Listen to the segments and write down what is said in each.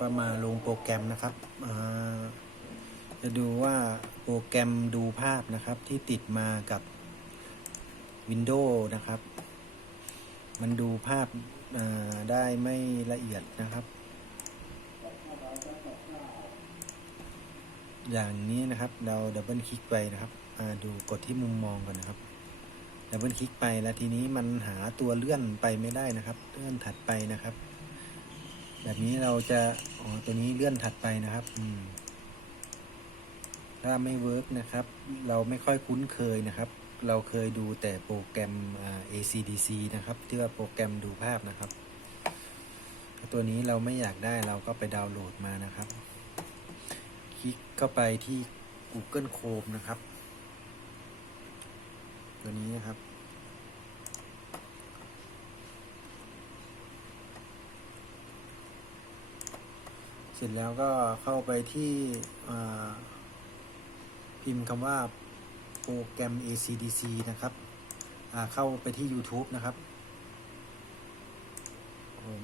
ก็มาลงโปรแกรมนะครับอ่าจะดูว่าโปรแกรมดูภาพนะครับที่ติดมากับ Windows นะครับ มันดูภาพาได้ไม่ละเอียดนะครับ อย่างนี้นะครับเราดับเบิลคลิกไปนะครับอ่าดูกดที่มุมมองก่อนนะครับดับเบิลคลิกไปแล้วทีนี้มันหาตัวเลื่อนไปไม่ได้นะครับ เลื่อนถัดไปนะครับ แบบนี้เราจะอ๋อตัวนี้เลื่อนถัดไปนะครับอืมถ้าไม่เวิร์กนะครับ เราไม่ค่อยคุ้นเคยนะครับ เราเคยดูแต่โปรแกรม ACDC นะครับ ที่ว่าโปรแกรมดูภาพนะครับ ตัวนี้เราไม่อยากได้เราก็ไปดาวน์โหลดมานะครับ คลิกเข้าไปที่ Google Chrome นะครับ ตัวนี้นะครับ ร็จแล้วก็เข้าไปที่พิมพ์คำว่าโปรแกรม ACDC นะครับเข้าไปที่ YouTube นะครับ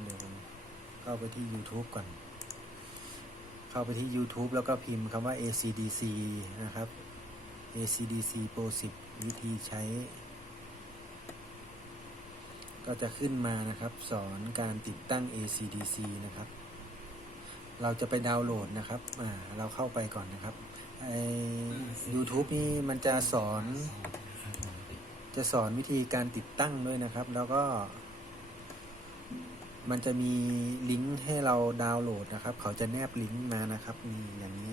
เดี๋ยวผมเข้าไปที่ YouTube ก่อน เข้าไปที่ YouTube แล้วก็พิมพ์คำว่า ACDC นะครับ ACDC Pro 10 วิธีใช้ ก็จะขึ้นมานะครับ สอนการติดตั้ง ACDC นะครับ เราจะไปดาวน์โหลดนะครับอ่าเราเข้าไปก่อนนะครับไอ YouTube นี่มันจะสอน จะสอนวิธีการติดตั้งด้วยนะครับ แล้วก็ มันจะมีลิงก์ให้เราดาวน์โหลดนะครับ เขาจะแนบลิงก์มานะครับนี่อย่างนี้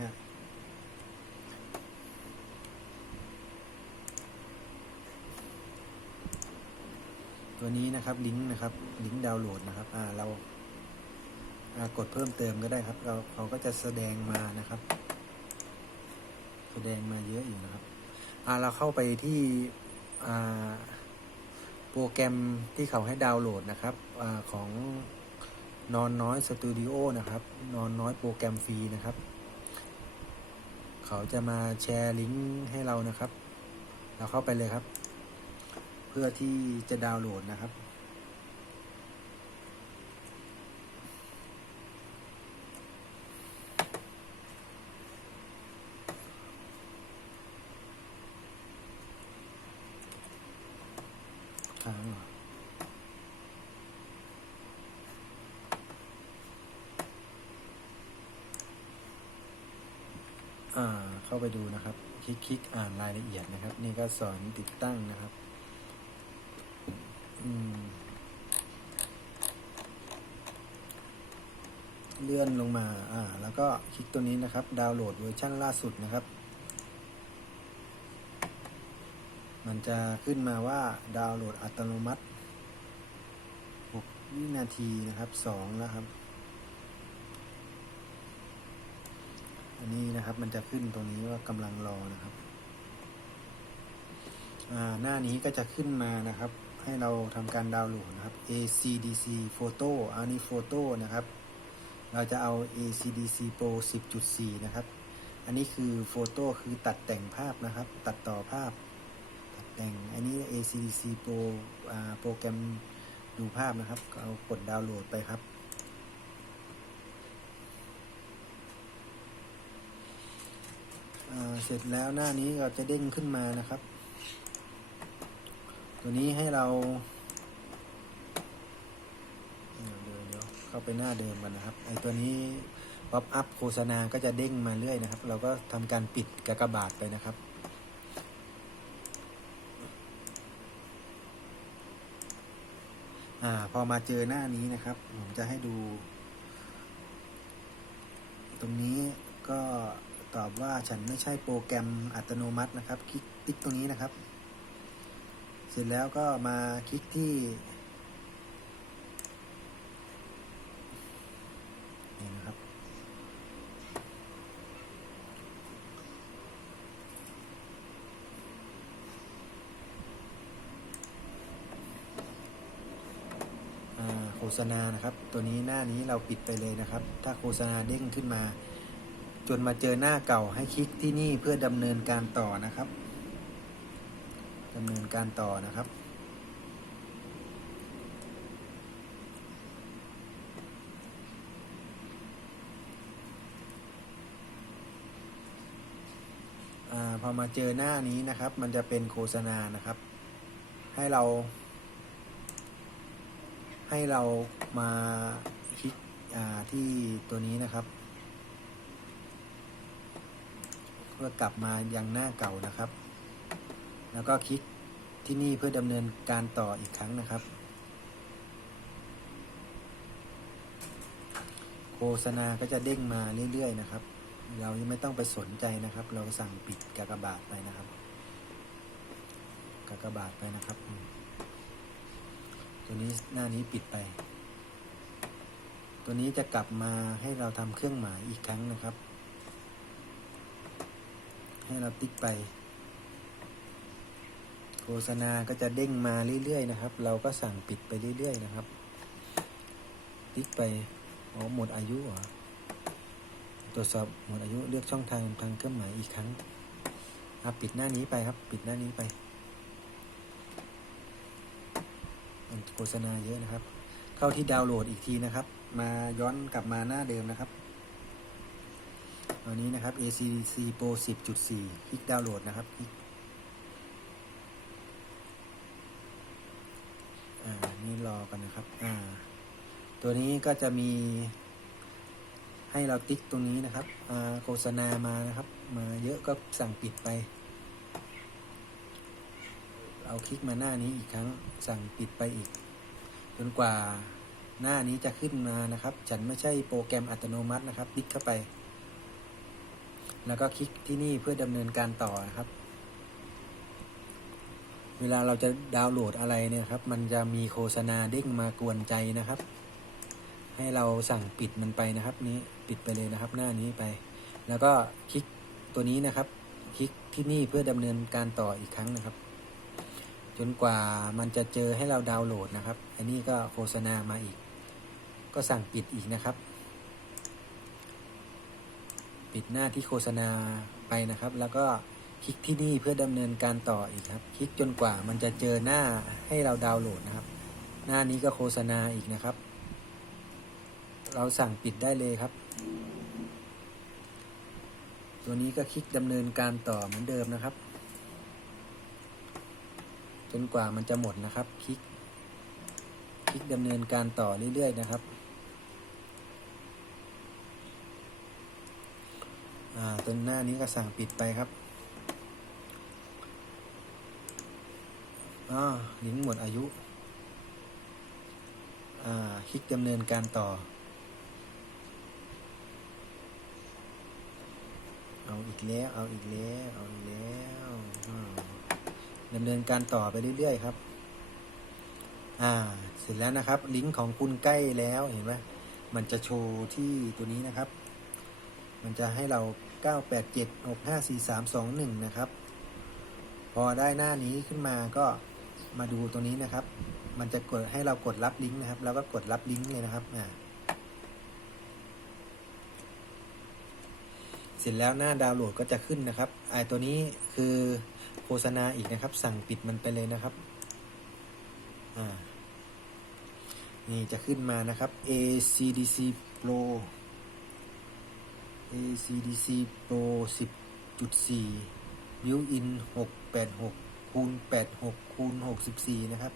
ตัวนี้นะครับลิงก์นะครับลิงก์ดาวน์โหลดนะครับอ่าเรา กดเพิ่มเติมก็ได้ครับ เราเขาก็จะแสดงมานะครับ แสดงมาเยอะอยู่นะครับเราเข้าไปที่โปรแกรมที่เขาให้ดาวน์โหลดนะครับอของนอนน้อยสตูดิโอนะครับ นอนน้อยโปรแกรมฟรีนะครับ เขาจะมาแชร์ลิงก์ให้เรานะครับ เราเข้าไปเลยครับ เพื่อที่จะดาวน์โหลดนะครับ ค้างเหรออ่า เข้า ไปดูนะครับ คลิกคลิกอ่านรายละเอียดนะครับ นี่ก็สอนติดตั้งนะครับเลื่อนลงมา อ่า แล้วก็คลิกตัวนี้นะครับ ดาวน์โหลดเวอร์ชันล่าสุดนะครับ มันจะขึ้นมาว่าดาวน์โหลดอัตโนมัติ 6 วินาทีนะครับ2แล้วครับ อันนี้นะครับมันจะขึ้นตรงนี้ว่ากำลังรอนะครับหน้านี้ก็จะขึ้นมานะครับ ให้เราทำการดาวน์โหลดนะครับ ACDC Photo อันนี้ Photo นะครับ เราจะเอา ACDC Pro 10.4 นะครับ อันนี้คือโฟโต้คือตัดแต่งภาพนะครับ ตัดต่อภาพ ตัดแต่ง อันนี้ ACDC Pro โปรแกรมดูภาพนะครับ เอากดดาวน์โหลดไปครับ อ่า เสร็จแล้วหน้านี้เราจะเด้งขึ้นมานะครับ ตัวนี้ให้เราเดี๋ยวเดี๋ยวเข้าไปหน้าเดิมกันนะครับไอตัวนี้ป๊อปอัพโฆษณาก็จะเด้งมาเรื่อยนะครับ เราก็ทำการปิดกากบาทไปนะครับอ่าพอมาเจอหน้านี้นะครับ ผมจะให้ดู ตรงนี้ก็ ตอบว่าฉันไม่ใช่โปรแกรมอัตโนมัตินะครับ คลิกติ๊กตรงนี้นะครับ เสร็จแล้วก็มาคลิกที่นี่นะครับ โฆษณานะครับ ตัวนี้หน้านี้เราปิดไปเลยนะครับ ถ้าโฆษณาเด้งขึ้นมา จนมาเจอหน้าเก่าให้คลิกที่นี่เพื่อดำเนินการต่อนะครับดำเนินการต่อนะครับพอมาเจอหน้านี้นะครับ มันจะเป็นโฆษณานะครับ ให้เรา ให้เรามาคลิกที่ตัวนี้นะครับ เพื่อกลับมายังหน้าเก่านะครับ แล้วก็คลิกที่นี่เพื่อดำเนินการต่ออีกครั้งนะครับ โฆษณาก็จะเด้งมาเรื่อยๆนะครับ เรายังไม่ต้องไปสนใจนะครับ เราสั่งปิดกากบาทไปนะครับกากบาทไปนะครับ ตัวนี้หน้านี้ปิดไป ตัวนี้จะกลับมาให้เราทำเครื่องหมายอีกครั้งนะครับ ให้เราติ๊กไป โฆษณาก็จะเด้งมาเรื่อยๆนะครับ เราก็สั่งปิดไปเรื่อยๆนะครับ ติ๊กไปอ๋อหมดอายุเหรอตรวจสอบหมดอายุเลือกช่องทางทางเครื่องหมายอีกครั้งอะปิดหน้านี้ไปครับ ปิดหน้านี้ไปโฆษณาเยอะนะครับ เข้าที่ดาวน์โหลดอีกทีนะครับ มาย้อนกลับมาหน้าเดิมนะครับ อันนี้นะครับ ACDC Pro 10.4 คลิกดาวน์โหลดนะครับคลิกอ่า นี่รอกันนะครับ อ่า ตัวนี้ก็จะมี ให้เราติ๊กตรงนี้นะครับ อ่า โฆษณามานะครับ มาเยอะก็สั่งปิดไป เอาคลิกมาหน้านี้อีกครั้ง สั่งปิดไปอีก จนกว่าหน้านี้จะขึ้นมานะครับ ฉันไม่ใช่โปรแกรมอัตโนมัตินะครับ คลิกเข้าไป แล้วก็คลิกที่นี่เพื่อดำเนินการต่อนะครับ เวลาเราจะดาวน์โหลดอะไรเนี่ยครับ มันจะมีโฆษณาเด้งมากวนใจนะครับ ให้เราสั่งปิดมันไปนะครับนี้ปิดไปเลยนะครับ หน้านี้ไป แล้วก็คลิกตัวนี้นะครับ คลิกที่นี่เพื่อดำเนินการต่ออีกครั้งนะครับ จนกว่ามันจะเจอให้เราดาวน์โหลดนะครับ อันนี้ก็โฆษณามาอีก ก็สั่งปิดอีกนะครับ ปิดหน้าที่โฆษณาไปนะครับ แล้วก็คลิกที่นี่เพื่อดำเนินการต่ออีกครับ คลิกจนกว่ามันจะเจอหน้าให้เราดาวน์โหลดนะครับ หน้านี้ก็โฆษณาอีกนะครับ เราสั่งปิดได้เลยครับ ตัวนี้ก็คลิกดำเนินการต่อเหมือนเดิมนะครับ จนกว่ามันจะหมดนะครับ คลิก คลิกดำเนินการต่อเรื่อยๆนะครับ ตัวหน้านี้ก็สั่งปิดไปครับอ่าลิงก์หมดอายุอ่าคลิกดำเนินการต่อ เอาอีกแล้ว เอาอีกแล้ว เอาอีกแล้วดำเนินการต่อไปเรื่อย ๆ ครับ อ่า เสร็จแล้วนะครับ ลิงก์ของคุณใกล้แล้วเห็นไหมมันจะโชว์ที่ตัวนี้นะครับ มันจะให้เรา 987654321 นะครับ พอได้หน้านี้ขึ้นมาก็มาดูตรงนี้นะครับ มันจะกดให้เรากดรับลิงก์นะครับ แล้วก็กดรับลิงก์เลยนะครับอ่าเสร็จแล้วหน้าดาวน์โหลดก็จะขึ้นนะครับไอตัวนี้คือโฆษณาอีกนะครับ สั่งปิดมันไปเลยนะครับอ่านี่จะขึ้นมานะครับ ACDC Pro ACDC Pro 10.4 built-in 686คูณ86คูณ64 นะครับ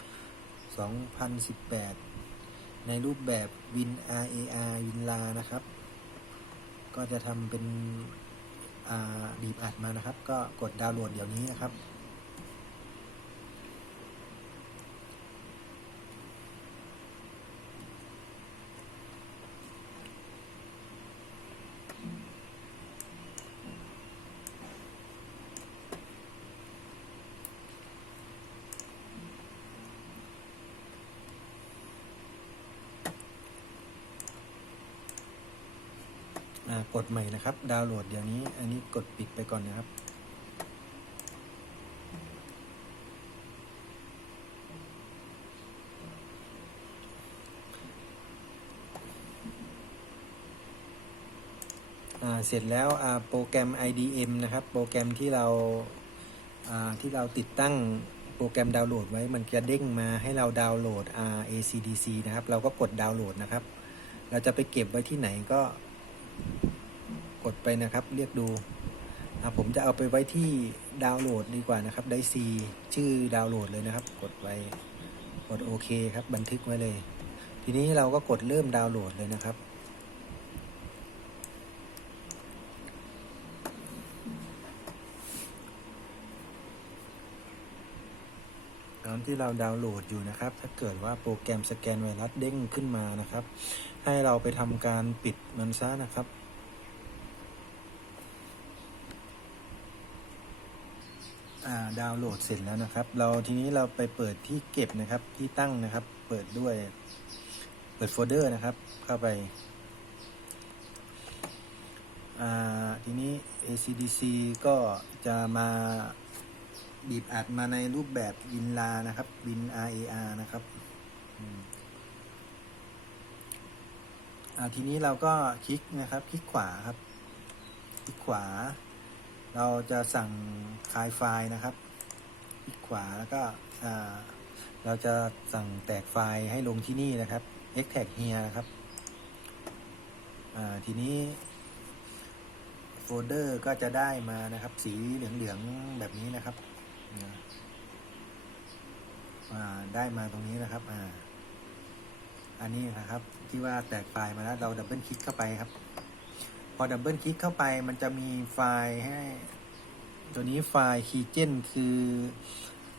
2018 ในรูปแบบ Win RAR Win LA นะครับ ก็จะทำเป็นอ่าบีบอัดมานะครับ ก็กดดาวน์โหลดเดี๋ยวนี้นะครับ กดใหม่นะครับ ดาวน์โหลดเดี๋ยวนี้ อันนี้กดปิดไปก่อนนะครับ เสร็จแล้วโปรแกรม IDM นะครับ โปรแกรมที่เราาที่เราติดตั้งโปรแกรมดาวน์โหลดไว้ มันจะเด้งมาให้เราดาวน์โหลด ACDC นะครับ เราก็กดดาวน์โหลดนะครับ เราจะไปเก็บไว้ที่ไหนก็ กดไปนะครับ เรียกดูผมจะเอาไปไว้ที่ดาวน์โหลดดีกว่านะครับได้ซีชื่อดาวน์โหลดเลยนะครับ กดไว้กดโอเคครับ บันทึกไว้เลย ทีนี้เราก็กดเริ่มดาวน์โหลดเลยนะครับตอนที่เราดาวน์โหลดอยู่นะครับ ถ้าเกิดว่าโปรแกรมสแกนไวรัสเด้งขึ้นมานะครับ ให้เราไปทำการปิดมันซะนะครับ อ่า ดาวน์โหลดเสร็จแล้วนะครับ เราทีนี้เราไปเปิดที่เก็บนะครับที่ตั้งนะครับ เปิดด้วย เปิดโฟลเดอร์นะครับ เข้าไปาทีนี้ ACDC ก็จะมาบีบอัดมาในรูปแบบวินลานะครับวิน RAR นะครับทีนี้เราก็คลิกนะครับ คลิกขวาครับ คลิกขวา เราจะสั่งคลายไฟล์นะครับคลิกขวาแล้วก็เราจะสั่งแตกไฟล์ให้ลงที่นี่นะครับ extract here นะครับทีนี้โฟลเดอร์ก็จะได้มานะครับ สีเหลืองๆแบบนี้นะครับได้มาตรงนี้นะครับออันนี้นะครับที่ว่าแตกไฟล์มาแล้วเราดับเบิลคลิกเข้าไปครับ อดับเบิลคลิกเข้าไปมันจะมีไฟล์ให้ ตัวนี้ไฟล์คีเจนคือ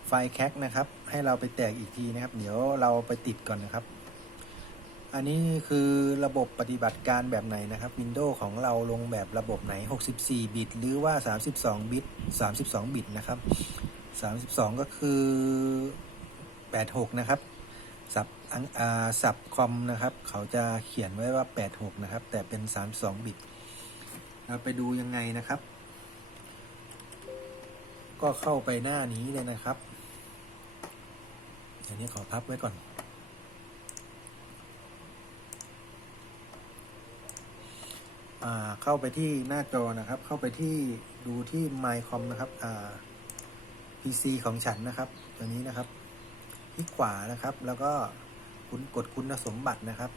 ไฟล์แคคนะครับ ให้เราไปแตกอีกทีนะครับ เดี๋ยวเราไปติดก่อนนะครับ อันนี้คือระบบปฏิบัติการแบบไหนนะครับ Windows ของเราลงแบบระบบไหน 64 บิต หรือว่า 32 บิต 32 บิตนะครับ 32 ก็คือ 86 นะครับสับอังอ่าสับคอมนะครับ เขาจะเขียนไว้ว่า 86 นะครับ แต่เป็น 32 บิต เราไปดูยังไงนะครับ ก็เข้าไปหน้านี้เลยนะครับอันนี้ขอพับไว้ก่อนอเข้าไปที่หน้าจอนะครับ เข้าไปที่ดูที่ mycom นะครับอ่า PC ของฉันนะครับ ตัวนี้นะครับ คลิกขวานะครับ แล้วก็คุณกดคุณสมบัตินะครับ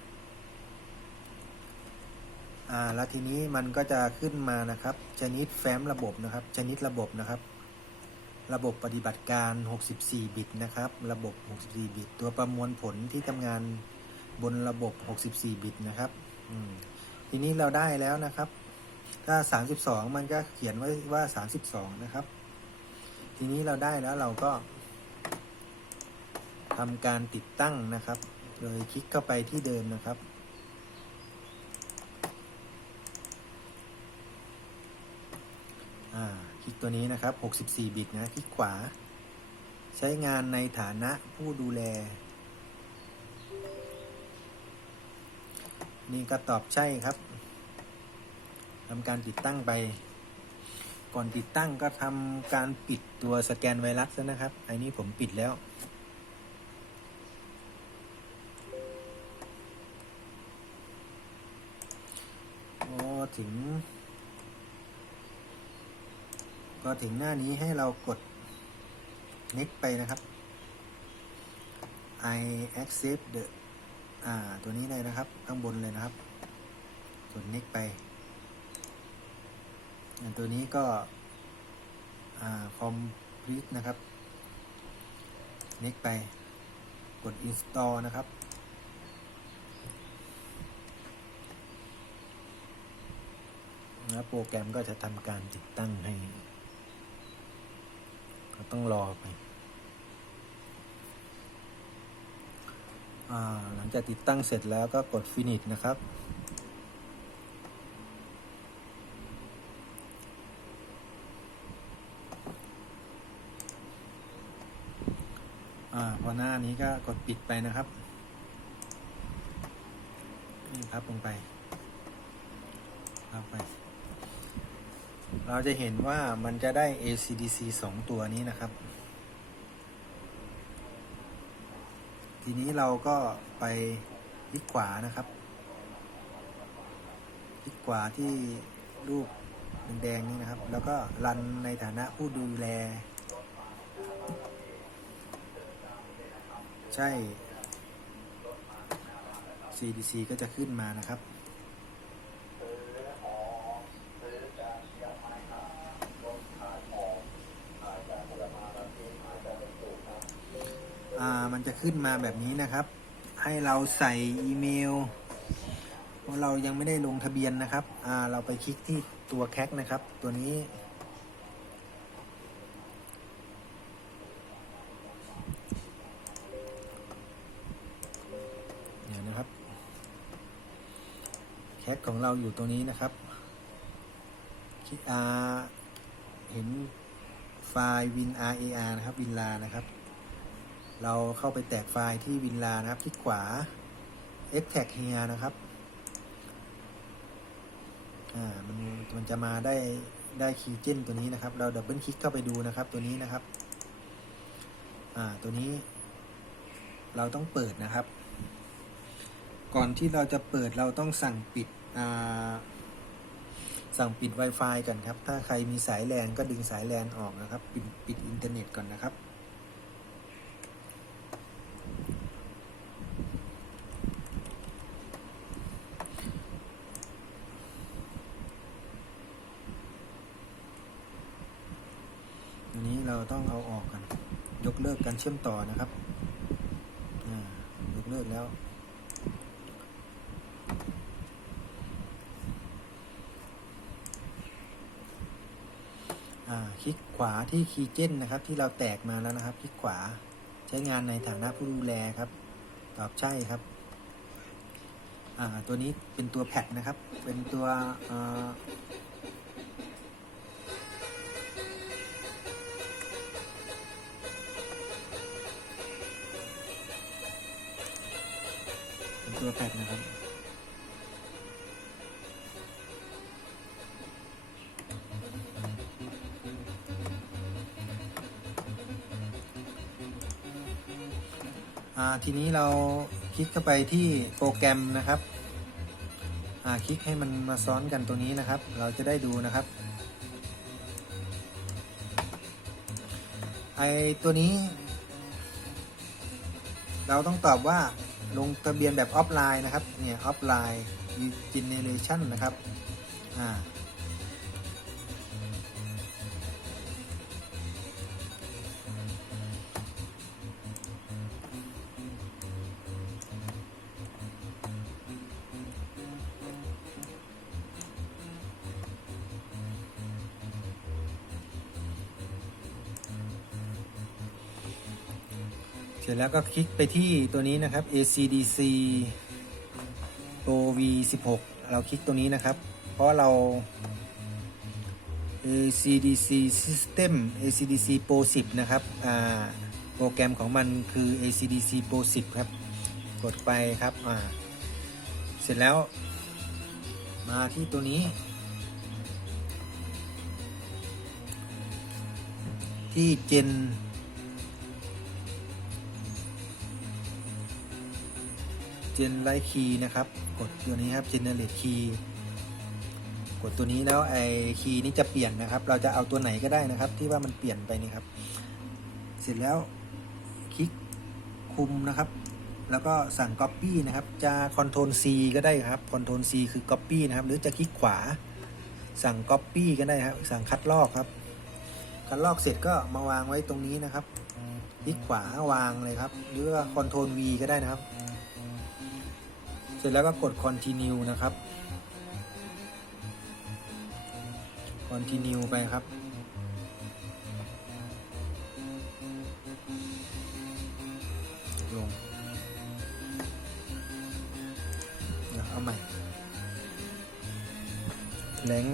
อ่าแล้วทีนี้มันก็จะขึ้นมานะครับ ชนิดแฟ้มระบบนะครับ ชนิดระบบนะครับ ระบบปฏิบัติการ 64 บิตนะครับ ระบบ 64 บิต ตัวประมวลผลที่ทำงานบนระบบ 64 บิตนะครับอทีนี้เราได้แล้วนะครับ ถ้า 32 มันก็เขียนไว้ว่า 32 นะครับ ทีนี้เราได้แล้วเราก็ทำการติดตั้งนะครับ โดยคลิกเข้าไปที่เดิมนะครับ อ่าคลิกตัวนี้นะครับ 64 บิตนะคลิกขวา ใช้งานในฐานะผู้ดูแล นี่ก็ตอบใช่ครับทำการติดตั้งไป ก่อนติดตั้งก็ทำการปิดตัวสแกนไวรัสนะครับ อันนี้ผมปิดแล้วพอถึง ก็ถึงหน้านี้ให้เรากด next ไปนะครับ I accept the อ่า ตัวนี้เลยนะครับ ข้างบนเลยนะครับกด next ไป ตัวนี้ก็ อ่า complete นะครับ next ไป กด install นะครับแล้วโปรแกรมก็จะทำการติดตั้งให้ ต้องรอไปหลังจากติดตั้งเสร็จแล้วก็กด finish นะครับอพอหน้านี้ก็กดปิดไปนะครับ นี่พับลงไปพับไป เราจะเห็นว่ามันจะได้ ACDC 2 ตัวนี้นะครับ ทีนี้เราก็ไปคลิกขวานะครับ คลิกขวาที่รูปแดงนี้นะครับ แล้วก็รันในฐานะผู้ดูแล ใช่ CDC ก็จะขึ้นมานะครับ อ่ามัน จะขึ้นมาแบบนี้นะครับ ให้เราใส่อีเมลเพราะเรายังไม่ได้ลงทะเบียนนะครับอ่าเราไปคลิกที่ตัวแคคนะครับ ตัวนี้เดี๋ยวนะครับแคคของเราอยู่ตรงนี้นะครับคลิกอ่าเห็นไฟล์ win rar นะครับวินลานะครับ เราเข้าไปแตกไฟล์ที่วินลานะครับ คลิกขวา extract here นะครับอ่ามันมันจะมาได้ได้คีย์เจนตัวนี้นะครับ เราดับเบิลคลิกเข้าไปดูนะครับตัวนี้นะครับอ่าตัวนี้ เราต้องเปิดนะครับ ก่อนที่เราจะเปิดเราต้องสั่งปิดอ่าสั่งปิด Wi-Fi ก่อนครับ ถ้าใครมีสายแลนก็ดึงสายแลนออกนะครับ ปิดปิดอินเทอร์เน็ตก่อนนะครับ อันนี้เราต้องเอาออกกัน ย กเลิกการเชื่อมต่อนะครับอ่ายกเลิกแล้วอ่าคลิกขวาที่คีย์เจนนะครับ ที่เราแตกมาแล้วนะครับ คลิกขวาใช้งานในฐานะผู้ดูแลครับ ตอบใช่ครับอ่าตัวนี้เป็นตัวแพดนะครับ เป็นตัว ตัวแพดนะครับอ่าทีนี้เราคลิกเข้าไปที่โปรแกรมนะครับอ่าคลิกให้มันมาซ้อนกันตรงนี้นะครับ เราจะได้ดูนะครับไอตัวนี้ เราต้องตอบว่า ลงทะเบียนแบบออฟไลน์นะครับเนี่ยออฟไลน์ generation นะครับอ่า ร็จแล้วก็คลิกไปที่ตัวนี้นะครับ ACDC Pro V16 เราคลิกตัวนี้นะครับ เพราะเรา ACDC System ACDC Pro 10 นะครับอ่าโปรแกรมของมันคือ ACDC Pro 10 ครับ กดไปครับอ่าเสร็จแล้ว มาที่ตัวนี้ ที่ Gen เจนไลท์คีย์นะครับ กดตัวนี้ครับ generate key กดตัวนี้แล้วไอคีย์นี้จะเปลี่ยนนะครับ เราจะเอาตัวไหนก็ได้นะครับ ที่ว่ามันเปลี่ยนไปนี่ครับ เสร็จแล้วคลิกคุมนะครับ แล้วก็สั่ง copy นะครับ จะ control C ก็ได้ครับ control C คือ copy นะครับ หรือจะคลิกขวา สั่ง copy ก็ได้ครับ สั่งคัดลอกครับ คัดลอกเสร็จก็มาวางไว้ตรงนี้นะครับ คลิกขวาวางเลยครับ หรือว่า control V ก็ได้นะครับ ร็จแล้วก็กด continue นะครับ continue ไปครับ ลงเดี๋ยวเอาใหม่แหลง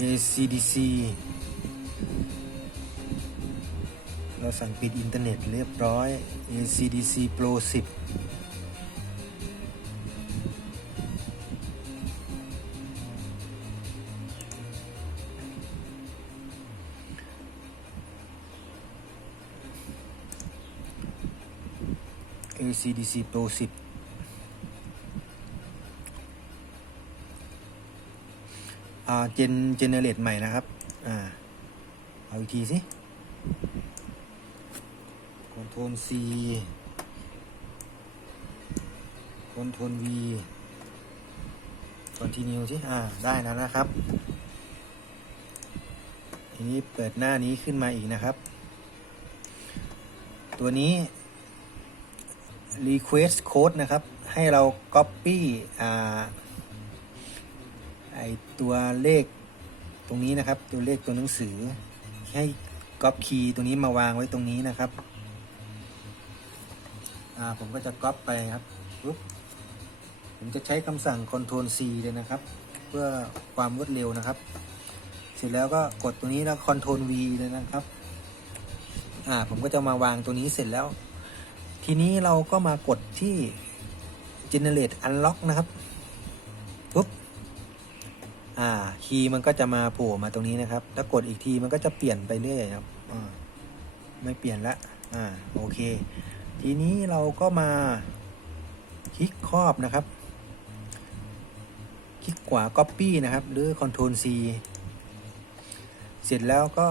ACDC เราสั่งปิดอินเทอร์เน็ตเรียบร้อย ACDC Pro 10 ACDC Pro 10อ่าเจนเจเนเรตใหม่นะครับ อ่า เอาอีกทีสิคอนโทรล C คอนโทรล V continue สิอ่า ได้แล้วนะครับทีนี้เปิดหน้านี้ขึ้นมาอีกนะครับ ตัวนี้ request code นะครับ ให้เรา copy อ่าไอตัวเลขตรงนี้นะครับ ตัวเลขตัวหนังสือ ให้ก๊อปคีย์ตรงนี้มาวางไว้ตรงนี้นะครับผมก็จะก๊อปไปครับปุ๊บผมจะใช้คำสั่ง Ctrl C เลยนะครับ เพื่อความรวดเร็วนะครับ เสร็จแล้วก็กดตัวนี้แล้ว Ctrl V เลยนะครับ อ่าผมก็จะมาวางตัวนี้เสร็จแล้ว ทีนี้เราก็มากดที่ generate unlock นะครับปุ๊บอ่าคีย์มันก็จะมาโผล่มาตรงนี้นะครับ แล้วกดอีกทีมันก็จะเปลี่ยนไปเรื่อยครับอ่าไม่เปลี่ยนละอ่าโอเค ทีนี้เราก็มาคลิกครอบนะครับ คลิกขวา Copy นะครับ หรือ Ctrl C เสร็จแล้วก็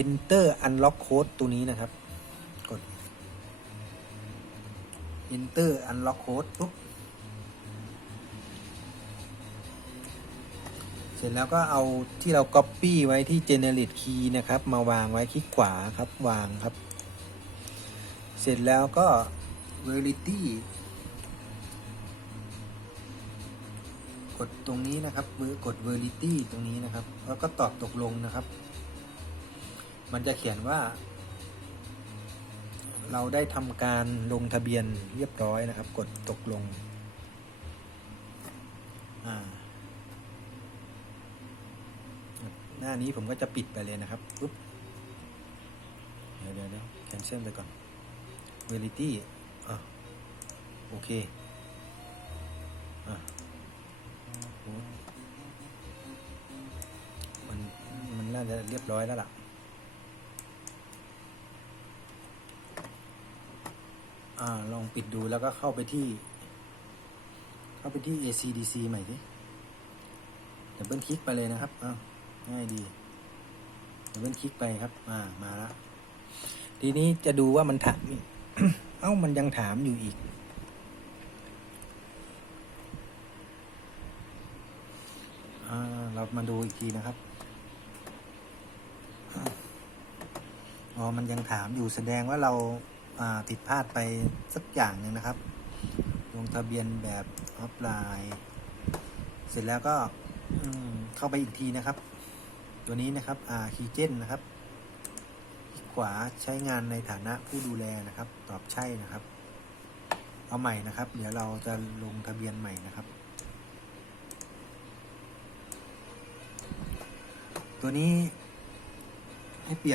Enter Unlock Code ตัวนี้นะครับ Enter Unlock Code ปุ๊บ เสร็จแล้วก็เอาที่เรา Copy ไว้ที่ Generate Key นะครับ มาวางไว้คลิกขวาครับ วางครับ เสร็จแล้วก็ Verity กดตรงนี้นะครับหรือกด Verity ตรงนี้นะครับ แล้วก็ตอบตกลงนะครับ มันจะเขียนว่า เราได้ทำการลงทะเบียนเรียบร้อยนะครับ กดตกลง หน้านี้ผมก็จะปิดไปเลยนะครับปุ๊บเดี๋ยวเดี๋ยวเดี๋ยวแคนเซิลไปก่อน Verity อะโอเคอะมัน มันน่าจะเรียบร้อยแล้วล่ะ อ่า ลองปิดดูแล้วก็เข้าไปที่ เข้าไปที่ ACDC ใหม่ดิดับเบิลคลิกไปเลยนะครับอ้าวง่ายดีดับเบิลคลิกไปครับ อ่า มาแล้วทีนี้จะดูว่ามันถามเอ้า มันยังถามอยู่อีก อ่า เรามาดูอีกทีนะครับอ๋อ มันยังถามอยู่แสดงว่าเรา ผิดพลาดไปสักอย่างหนึ่งนะครับ ลงทะเบียนแบบออฟไลน์ เสร็จแล้วก็เข้าไปอีกทีนะครับ ตัวนี้นะครับอ่าคีเจนนะครับขวาใช้งานในฐานะผู้ดูแลนะครับ ตอบใช่นะครับ เอาใหม่นะครับ เดี๋ยวเราจะลงทะเบียนใหม่นะครับ ตัวนี้ให้เปลี่ยน